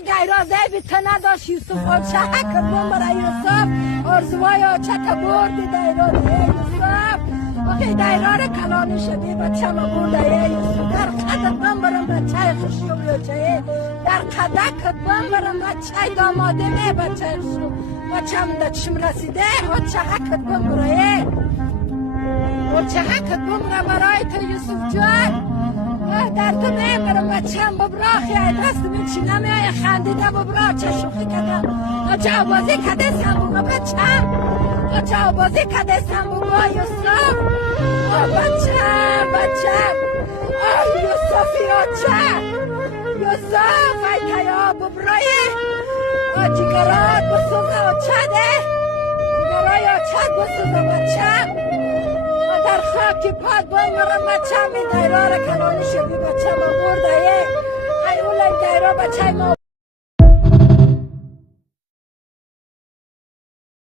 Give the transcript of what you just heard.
دیرازه بیت نداشت یوسف آچه حکت بمره یوسف آرزوهای آچه تبردی دیراده یوسف وقتی دیرار کلانی شدی بچه ما برده یوسف در قدت بمبرم بچه خوشی و بچه در قدکت بمبرم بچه داماده می بچه خوشی بچه هم در چشم رسیده آچه حکت بمره آچه حکت بمره برای تو یوسف جان در تو نمیرم بچه هم ببراخی دست میچی نمیای خندیده ببرا چه شوخی کدم چه بازی کده سنبوگا بچه هم چه بازی کده سنبوگا یوسف بچه یوسفی آچه یوسف ای تیا ببرایی جگرات بسوزه آچه ده جگرای آچه بسوزه بچه در خاکی پاد بمرم بچه می دیرار کلانی شبی بچه ما برده ای اولای دیرار بچه ما